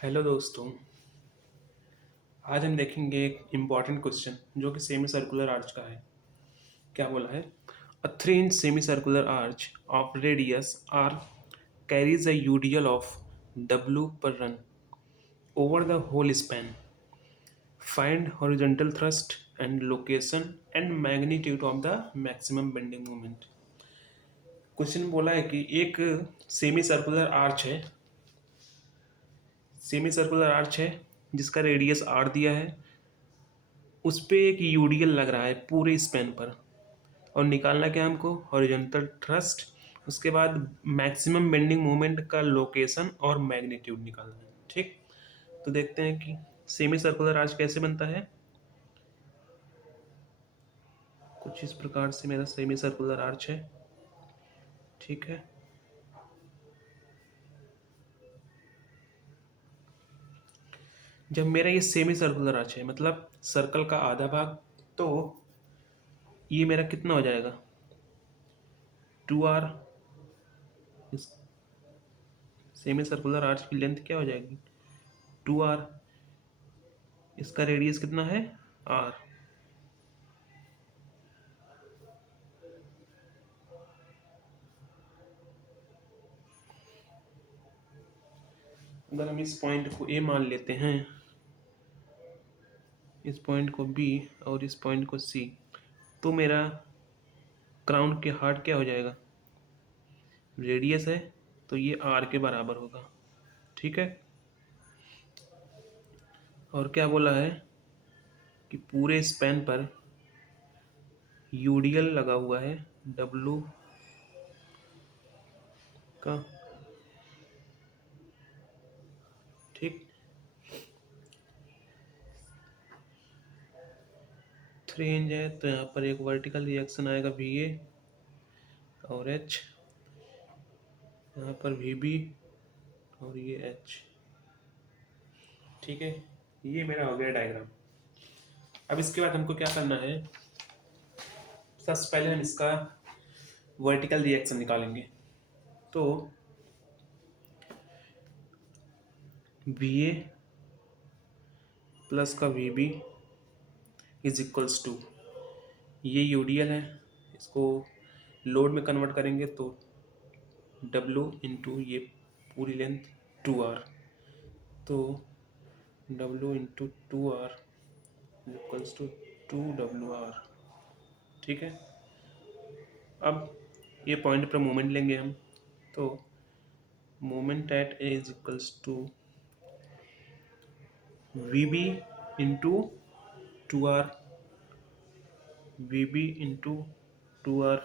Hello दोस्तों। आज हम देखेंगे एक इम्पॉर्टेंट क्वेश्चन जो कि सेमी सर्कुलर आर्च का है। क्या बोला है? A 3 inch semi circular arch of radius r carries a UDL of W per run over the whole span. Find horizontal thrust and location and magnitude of the maximum bending moment. Question बोला है कि एक semi circular arch है, जिसका radius are दिया है। उस पे एक यूडीएल लग रहा है पूरे स्पेन पर, और निकालना क्या है हमको? हॉरिजॉन्टल थ्रस्ट, उसके बाद मैक्सिमम बेंडिंग मोमेंट का लोकेशन और मैग्नीट्यूड निकालना है। ठीक, तो देखते हैं कि सेमी सर्कुलर आर्च कैसे बनता है। कुछ इस प्रकार से मेरा सेमी सर्कुलर आर्च है। ठीक है, जब मेरा ये सेमी सर्कुलर आर्च है मतलब सर्कल का आधा भाग, तो ये मेरा कितना हो जाएगा? 2r। इस सेमी सर्कुलर आर्च की लेंथ क्या हो जाएगी? 2r। इसका रेडियस कितना है? r। अगर हम इस पॉइंट को ए मान लेते हैं, इस पॉइंट को बी और इस पॉइंट को सी, तो मेरा क्राउन के हार्ट क्या हो जाएगा? रेडियस है तो ये आर के बराबर होगा। ठीक है, और क्या बोला है कि पूरे स्पैन पर यूडीएल लगा हुआ है डब्लू का। ठीक, 3 इंच है तो यहाँ पर एक वर्टिकल रिएक्शन आएगा वी ए और एच, यहाँ पर वी बी और ये एच। ठीक है, ये मेरा हो गया डायग्राम। अब इसके बाद हमको क्या करना है? सबसे पहले हम इसका वर्टिकल रिएक्शन निकालेंगे। तो वी ए प्लस का V B is equals to, ये यूडीएल है, इसको लोड में कन्वर्ट करेंगे तो W इंटू ये पूरी लेंथ 2r, तो W into 2r equals to 2WR। ठीक है, अब ये पॉइंट पर मोमेंट लेंगे हम, तो moment at A is equals to V B into 2r, V B into 2r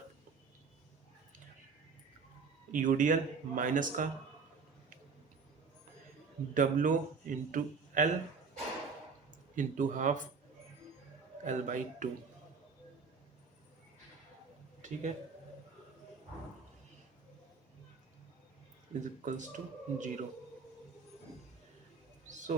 UDL minus का W into L into half L/2। ठीक है, is equals to 0। So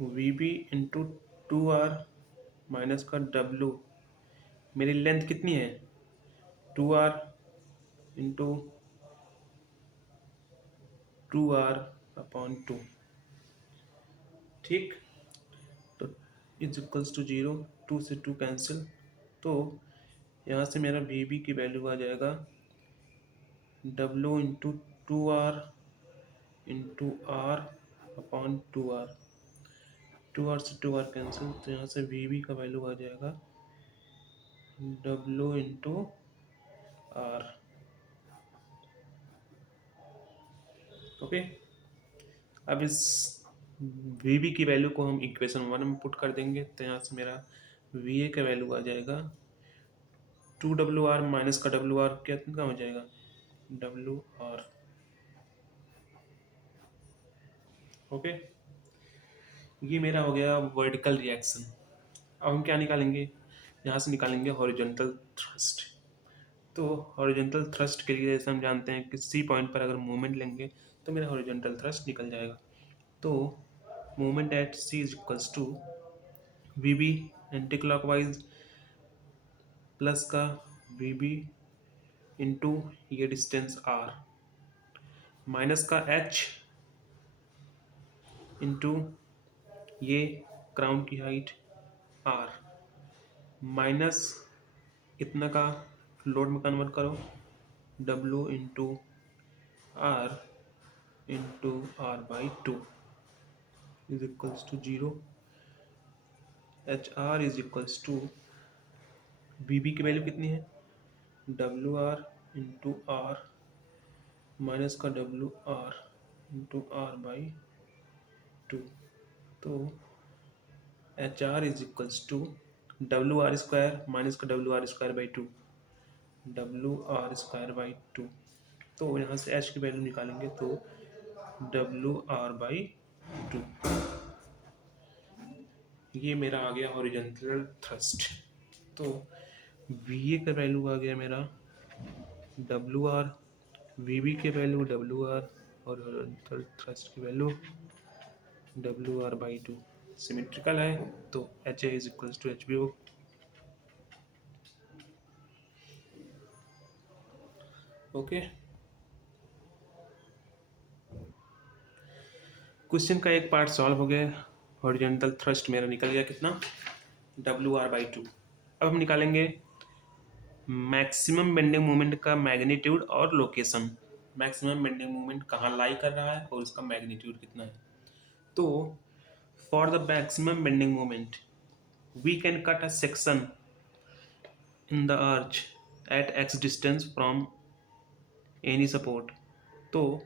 V B into 2r minus का W, मेरी length कितनी है? 2r into 2r/2। ठीक, तो is equals to 0, 2 से 2 कैंसिल, तो यहाँ से मेरा वी बी की वैल्यू आ जाएगा W into 2r into r/2r। 2r से 2r कैंसिल, तो यहाँ से वी बी का वैल्यू आ जाएगा W इंटू r। ओके, अब इस वी बी की वैल्यू को हम इक्वेशन 1 में पुट कर देंगे, तो यहाँ से मेरा वी ए का वैल्यू आ जाएगा 2WR माइनस का WR कितना हो जाएगा? WR। ओके, ये मेरा हो गया वर्टिकल रिएक्शन। अब हम क्या निकालेंगे? यहाँ से निकालेंगे हॉरिजॉन्टल थ्रस्ट। तो हॉरिजॉन्टल थ्रस्ट के लिए जैसे हम जानते हैं कि सी पॉइंट पर अगर मूवमेंट लेंगे तो मेरा हॉरिजॉन्टल थ्रस्ट निकल जाएगा। तो movement at C is equals to V B anticlockwise plus का वी बी इंटू ये डिस्टेंस आर, माइनस का एच इंटू ये क्राउन की हाइट आर, माइनस इतना का लोड में कन्वर्ट करो W into R by two is equals to zero. H R is equals to V B की वैल्यू कितनी है, W R into R minus का W R into R by two. तो H R is equals to W R square minus का W R square by two, W R square by two. तो यहाँ से H की value निकालेंगे तो W R by to. ये मेरा आ गया हॉरिजॉन्टल थ्रस्ट। तो वी ए का वैल्यू आ गया मेरा डब्ल्यू आर, वी बी के वैल्यू डब्ल्यू आर और हॉरिजॉन्टल थ्रस्ट की value W R by two. Symmetrical है तो H A is equals to H B o. Okay, question का एक पार्ट सॉल्व हो गया। हॉरिजॉन्टल थ्रस्ट मेरा निकल गया कितना, डब्ल्यू आर बाई टू। अब हम निकालेंगे मैक्सिमम बेंडिंग मोमेंट का मैग्नीट्यूड और लोकेशन। मैक्सिमम बेंडिंग मोमेंट कहाँ लाई कर रहा है और उसका मैग्नीट्यूड कितना है। तो for the maximum bending moment we can cut a section in the arch at x distance from any support. तो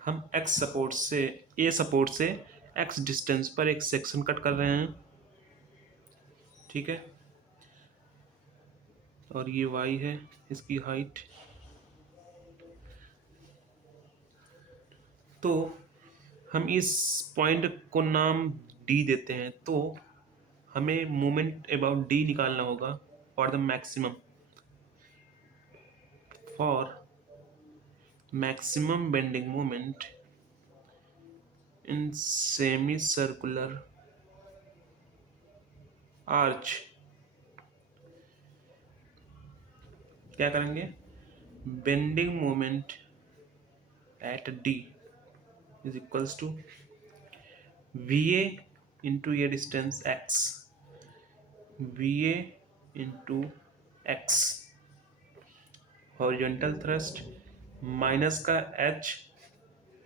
हम एक्स सपोर्ट से, ए सपोर्ट से एक्स डिस्टेंस पर एक सेक्शन कट कर रहे हैं, ठीक है। और ये वाई है इसकी हाइट। तो हम इस पॉइंट को नाम डी देते हैं। तो हमें मोमेंट अबाउट डी निकालना होगा for the maximum bending moment in semi circular arch. क्या करेंगे, bending moment at D is equals to V A into ये distance X, V A into X horizontal thrust minus का H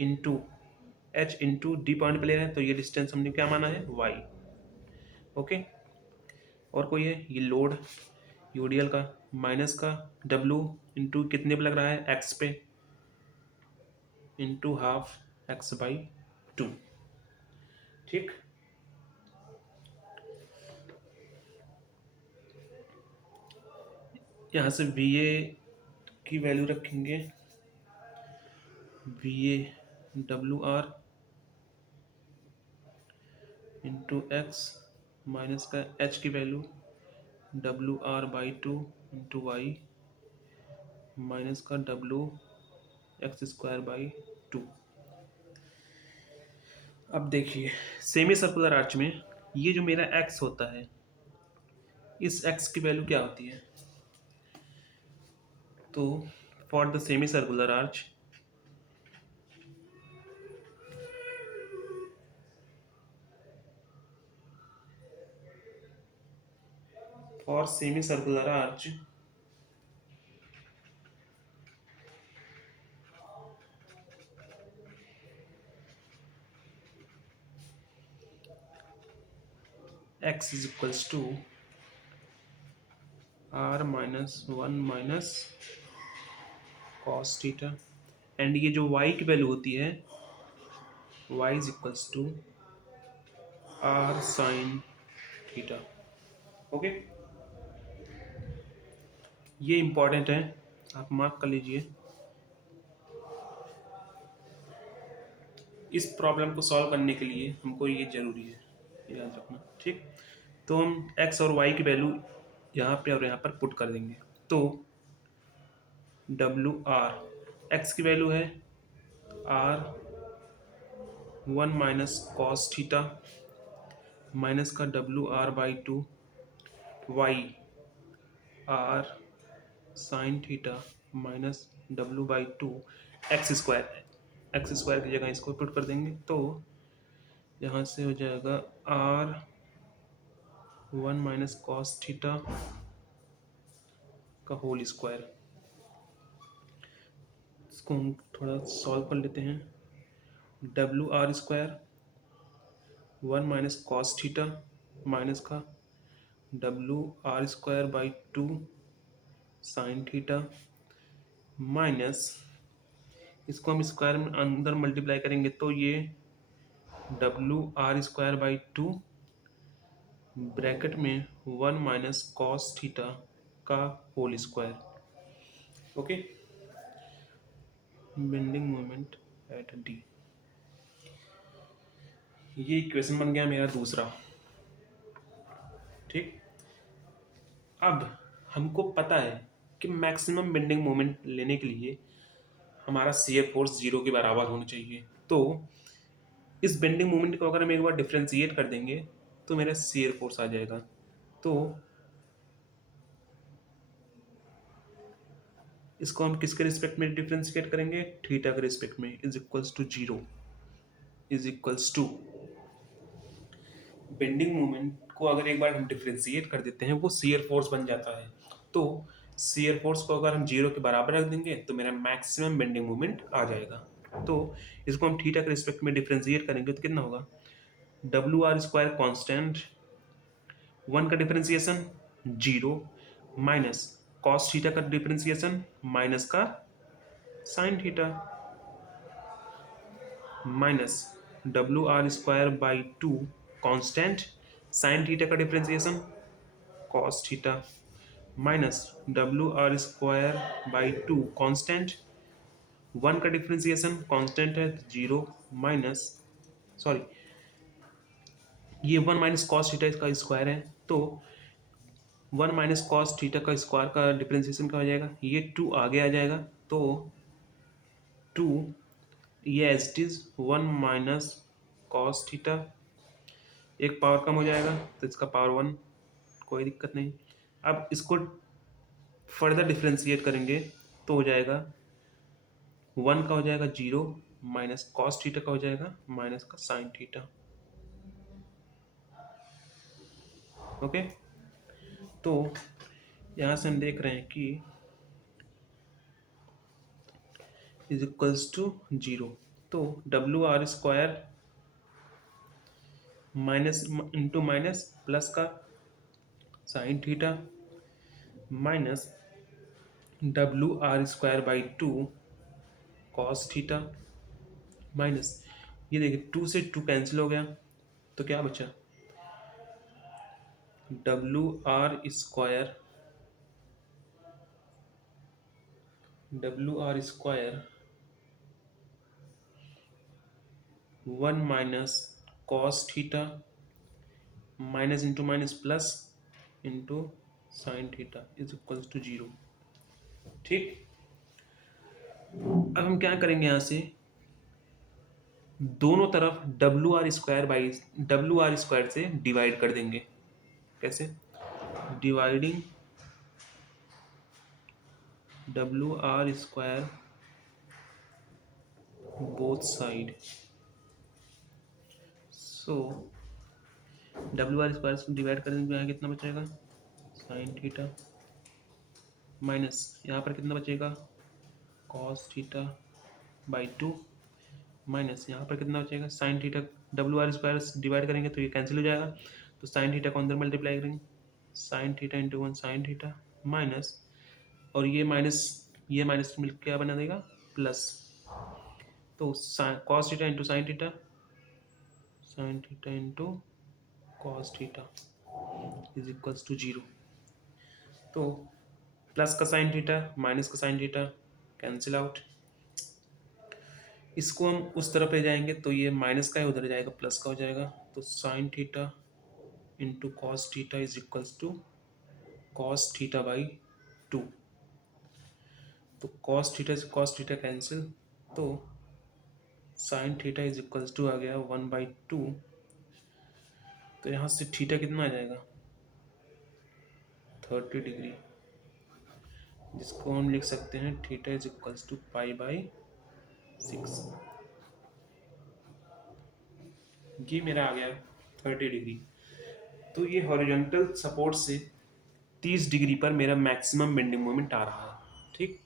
into D point पे ले रहे हैं तो ये डिस्टेंस हमने क्या माना है, वाई। ओके, और कोई है ये लोड यूडीएल का, माइनस का डब्ल्यू इंटू कितने पे लग रहा है, एक्स पे, into half X by two. ठीक, यहाँ से वी ए की वैल्यू रखेंगे, V A W R into X minus का एच की value W R by two into Y minus का W X square by two. अब देखिए सेमी सर्कुलर आर्च में ये जो मेरा एक्स होता है, इस एक्स की वैल्यू क्या होती है। तो for the semi circular arch x is equals to r minus 1 minus cos theta, and ये जो y की वैल्यू होती है y is equals to r sin theta. Okay, ये इंपॉर्टेंट है, आप मार्क कर लीजिए। इस प्रॉब्लम को सॉल्व करने के लिए हमको ये जरूरी है याद रखना। ठीक, तो हम x और y की वैल्यू यहाँ पे और यहाँ पर पुट कर देंगे। तो डब्ल्यू आर एक्स की वैल्यू है R 1 minus cos theta minus का W R by two, Y R sine theta minus W/2 X square की जगह इसको पुट कर देंगे तो यहाँ से हो जाएगा R1 माइनस कॉस थीटा का होल स्क्वायर। इसको हम थोड़ा सॉल्व कर लेते हैं। WR² 1 minus cos theta minus का WR²/2 साइन थीटा माइनस इसको हम स्क्वायर में अंदर मल्टीप्लाई करेंगे तो ये WR²/2 ब्रैकेट में 1 माइनस कॉस थीटा का whole square. Okay, bending moment at D. ये इक्वेशन बन गया मेरा दूसरा। ठीक, अब हमको पता है कि मैक्सिमम बेंडिंग मोमेंट लेने के लिए हमारा शियर फोर्स 0 के बराबर होना चाहिए। तो इस बेंडिंग मोमेंट को अगर हम एक बार डिफ्रेंशिएट कर देंगे तो मेरा शियर फोर्स आ जाएगा। तो इसको हम किसके रिस्पेक्ट में डिफ्रेंशिएट करेंगे? थीटा के रिस्पेक्ट में। Is equals to 0 is equals to bending moment को अगर एक बार हम डिफ्रेंशिएट कर देते हैं वो शियर फोर्स बन जाता है। तो शियर फोर्स को अगर हम 0 के बराबर रख देंगे तो मेरा मैक्सिमम बेंडिंग मोमेंट आ जाएगा। तो इसको हम थीटा के रिस्पेक्ट में डिफ्रेंशिएट करेंगे तो कितना होगा? WR² कांस्टेंट, 1 का डिफरेंशिएशन 0 माइनस कॉस थीटा का डिफरेंशिएशन माइनस का sine theta minus WR²/2 constant, sine theta का differentiation cos theta minus WR²/2 constant, 1 का डिफरेंशिएशन कांस्टेंट है 0 माइनस सॉरी ये 1 माइनस कॉस थीटा इसका स्क्वायर है तो 1 माइनस कॉस थीटा का स्क्वायर का डिफरेंशिएशन क्या हो जाएगा? ये 2 आगे आ जाएगा तो 2 ये as it is 1 minus cos theta, एक पावर कम हो जाएगा तो इसका पावर 1, कोई दिक्कत नहीं। अब इसको फर्दर डिफरेंशिएट करेंगे तो हो जाएगा 1 का हो जाएगा 0 माइनस कॉस थीटा का हो जाएगा माइनस का साइन थीटा। ओके, तो यहाँ से हम देख रहे हैं कि इज इक्वल्स टू 0। तो WR² minus into minus plus का sine theta minus WR²/2 cos theta minus ये देखिए 2 से 2 कैंसिल हो गया तो क्या बचा? WR² 1 minus cos theta minus into minus plus into sine theta is equals to 0। ठीक, अब हम क्या करेंगे? यहाँ से दोनों तरफ WR² से डिवाइड कर देंगे। कैसे? Dividing WR² both side. सो WR² से डिवाइड करेंगे तो यहाँ कितना बचेगा? साइन थीटा माइनस यहाँ पर कितना बचेगा? कॉस थीटा बाई 2 माइनस यहाँ पर कितना बचेगा? Sine theta. WR² से डिवाइड करेंगे तो ये कैंसिल हो जाएगा तो साइन थीटा को अंदर मल्टीप्लाई करेंगे, sine theta into 1 sine theta minus और ये माइनस मिलकर क्या बना देगा? प्लस। तो cos theta into sine theta into cos theta is equals to 0। तो प्लस का साइन थीटा माइनस का साइन थीटा कैंसिल आउट। इसको हम उस तरफ ले जाएंगे तो ये माइनस का है उधर जाएगा प्लस का हो जाएगा तो sine theta into cos theta is equals to cos theta by 2। तो कॉस थीटा से कॉस थीटा कैंसिल तो sine theta is equals to आ गया 1/2। तो यहाँ से थीटा कितना आ जाएगा? 30 डिग्री जिसको हम लिख सकते हैं theta is equals to pi by 6। ये मेरा आ गया 30 डिग्री। तो ये हॉरिजॉन्टल सपोर्ट से 30 डिग्री पर मेरा मैक्सिमम बेंडिंग मोमेंट आ रहा है। ठीक,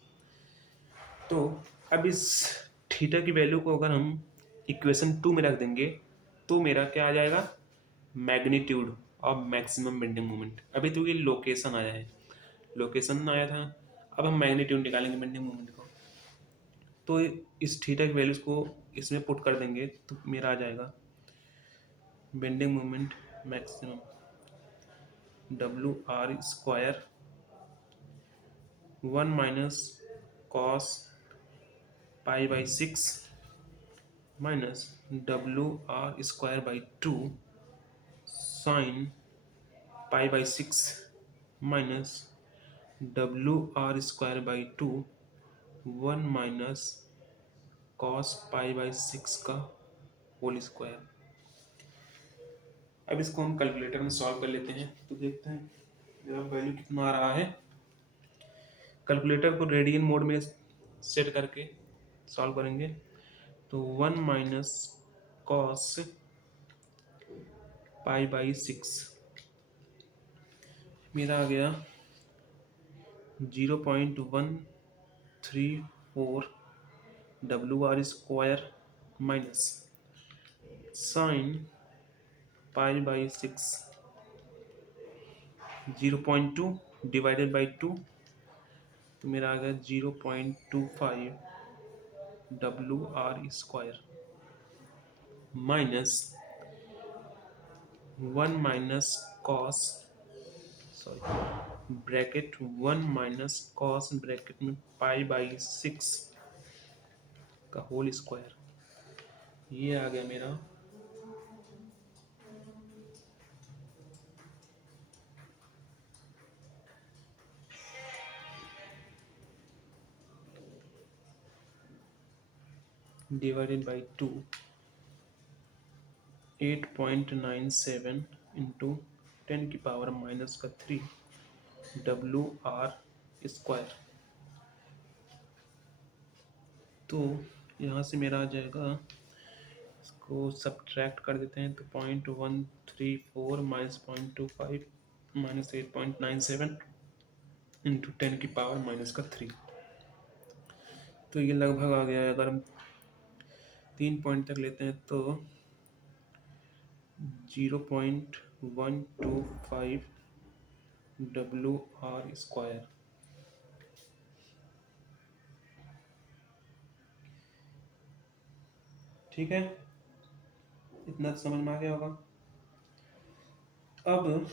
तो अब इस थीटा की वैल्यू को अगर हम इक्वेशन 2 में रख देंगे तो मेरा क्या आ जाएगा, magnitude of maximum bending moment. अभी तो ये लोकेशन आया है, लोकेशन आया था, अब हम मैग्नीट्यूड निकालेंगे बेंडिंग मोमेंट को। तो इस थीटा की वैल्यूज को इसमें पुट कर देंगे तो मेरा आ जाएगा bending moment maximum WR² 1 minus cos pi by 6 minus WR²/2 sine pi by 6 minus WR²/2 1 minus cos pi by 6 का होल स्क्वायर। अब इसको हम कैलकुलेटर में सॉल्व कर लेते हैं तो देखते हैं मेरा वैल्यू कितना आ रहा है। कैलकुलेटर को रेडियन मोड में सेट करके सॉल्व करेंगे तो 1 माइनस कॉस पाई बाई 6 मेरा आ गया 0.134 WR² minus sine pi by 6 0.2 divided by 2 तो मेरा आ गया 0.25 WR² minus 1 minus cos bracket 1 minus cos bracket में पाई बाई 6 का होल स्क्वायर। ये आ गया मेरा डिवाइडेड बाई 2 8.97 इंटू 10⁻³ WR²। तो यहाँ से मेरा आ जाएगा, इसको सब्ट्रैक्ट कर देते हैं तो 0.134 माइनस 0.25 माइनस 8.97 इंटू 10⁻³ तो ये लगभग आ गया है। अगर हम 3 पॉइंट तक लेते हैं तो 0.125 WR²। ठीक है, इतना समझ में आ गया होगा। अब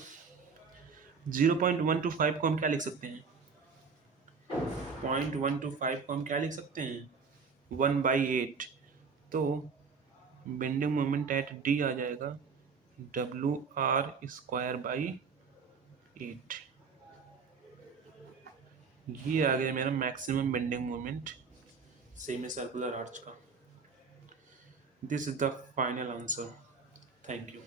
0.125 को हम क्या लिख सकते हैं, 0.125 को हम क्या लिख सकते हैं 1/8। तो बेंडिंग मोमेंट एट D आ जाएगा WR²/8। ये आ गया मेरा maximum bending moment semi circular arch का। This is the final answer. Thank you.